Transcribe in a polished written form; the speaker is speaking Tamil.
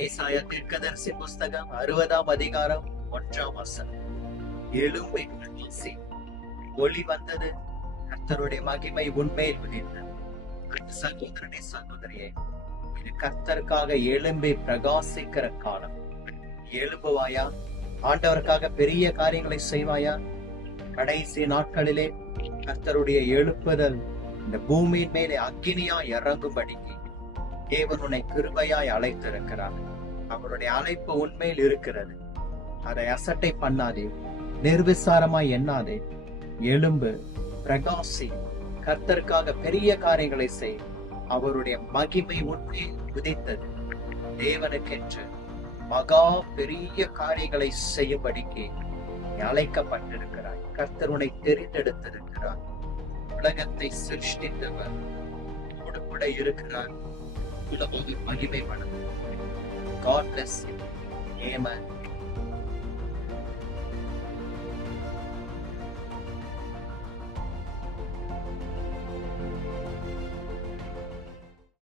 ஏசாயா தீர்க்கதரிசி புஸ்தகம் 60ஆம் அதிகாரம் 1ஆம் வசனம். எழும்பின் பிரகாசி, ஒளி வந்தது, கர்த்தருடைய மகிமை உன்மேல் உதித்தது. சகோதரனே, சகோதரியே, இது கர்த்தருக்காக எழும்பி பிரகாசிக்கிற காலம். எழும்புவாயா? ஆண்டவருக்காக பெரிய காரியங்களை செய்வாயா? கடைசி நாட்களிலே கர்த்தருடைய எழுப்புதல் இந்த பூமியின் மேலே அக்கினியா இறங்கும்படிக்கு தேவன் உன்னை கிருபையாய் அழைத்திருக்கிறார். அவருடைய அழைப்பு உண்மையில் இருக்கிறது. அதை அசட்டை பண்ணாதே, நிர்விசாரமாய் எண்ணாதே. எழும்பு, பிரகாசி, கர்த்தருக்காக பெரிய காரியங்களை செய். அவருடைய மகிமை உண்மையில் உதித்தது. தேவனுக்கென்று மகா பெரிய காரியங்களை செய்யும்படிக்கு நீ அழைக்கப்பட்டிருக்கிறாய். கர்த்தர் உன்னை தெரிந்தெடுத்திருக்கிறார். உலகத்தை சிருஷ்டித்தவர் கூட இருக்கிறார். உலகம் மகிமைப்படும். God bless you. Amen.